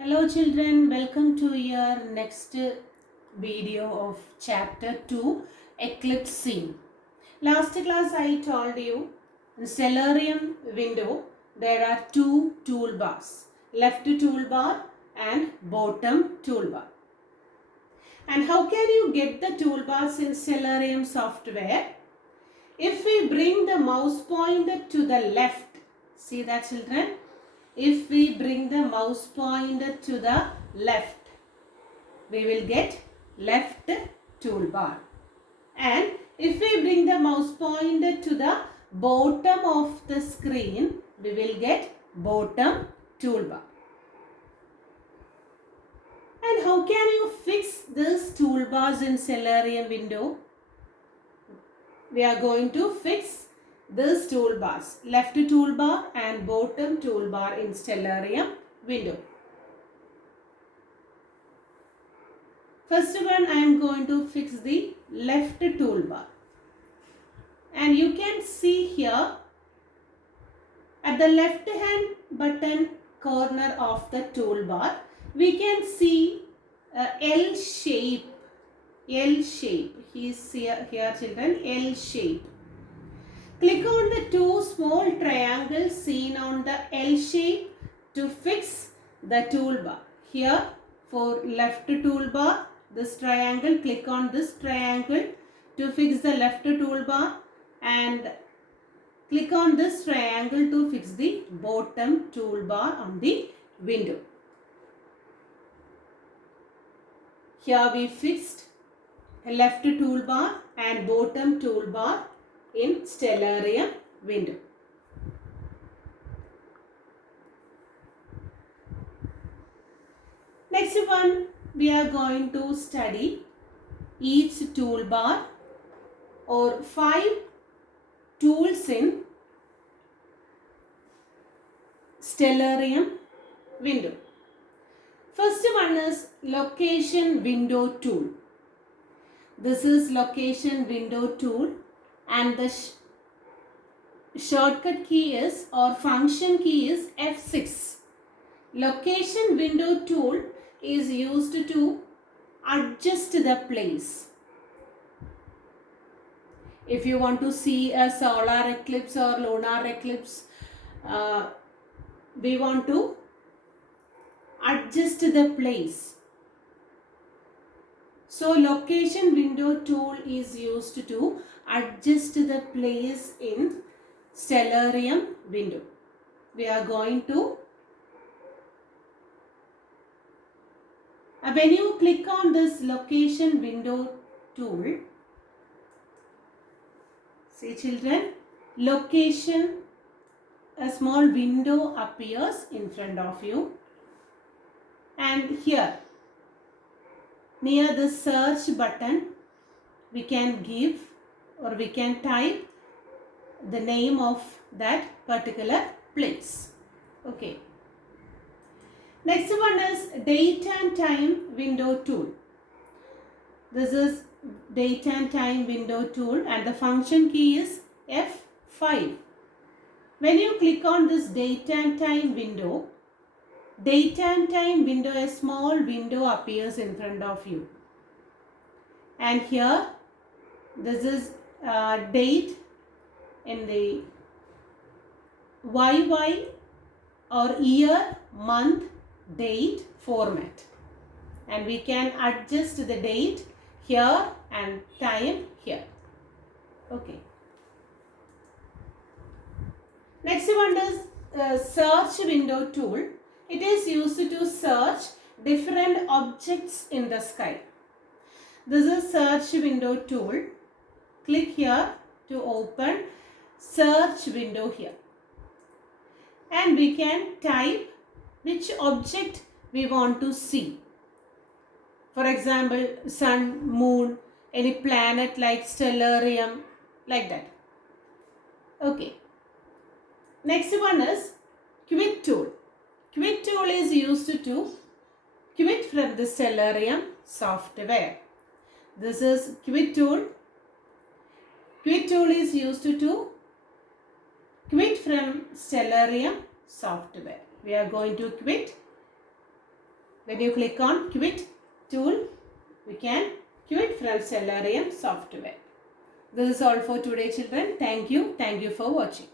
Hello children, welcome to your next video of chapter 2 Eclipse Scene. Last class I told you in Stellarium window there are two toolbars, left toolbar and bottom toolbar. And how can you get the toolbars in Stellarium software? If we bring the mouse pointer to the left, see that children? If we bring the mouse pointer to the left, we will get left toolbar. And if we bring the mouse pointer to the bottom of the screen, we will get bottom toolbar. And how can you fix these toolbars in Stellarium window? We are going to fix these toolbars, left toolbar and bottom toolbar in Stellarium window. First one, I am going to fix the left toolbar. And you can see here at the left hand button corner of the toolbar, we can see a L shape. L shape. He is here children, L shape. Click on the two small triangles seen on the L shape to fix the toolbar. Here for left toolbar, this triangle, click on this triangle to fix the left toolbar, and click on this triangle to fix the bottom toolbar on the window. Here we fixed left toolbar and bottom toolbar in Stellarium window. Next one, we are going to study each toolbar or 5 tools in Stellarium window. First one is location window tool. This is location window tool, and the shortcut key is or function key is F6. Location window tool is used to adjust the place. If you want to see a solar eclipse or lunar eclipse, we want to adjust the place. So location window tool is used to adjust the place in Stellarium window. We are going to, when you click on this location window tool, see children, location, a small window appears in front of you, and here near the search button we can give or we can type the name of that particular place. Okay. Next one is date and time window tool. This is date and time window tool, and the function key is F5. When you click on this date and time window, a small window appears in front of you. And here, this is date in the YY or year, month, date format. And we can adjust the date here and time here. Okay. Next one is search window tool. It is used to search different objects in the sky. This is search window tool. Click here to open search window here. And we can type which object we want to see. For example, sun, moon, any planet like Stellarium, like that. Okay. Next one is quit tool. Quit tool is used to quit from the Stellarium software. This is quit tool. Quit tool is used to quit from Stellarium software. We are going to quit When you click on Quit tool, we can quit from Stellarium software. This is all for today, children. Thank you. Thank you for watching.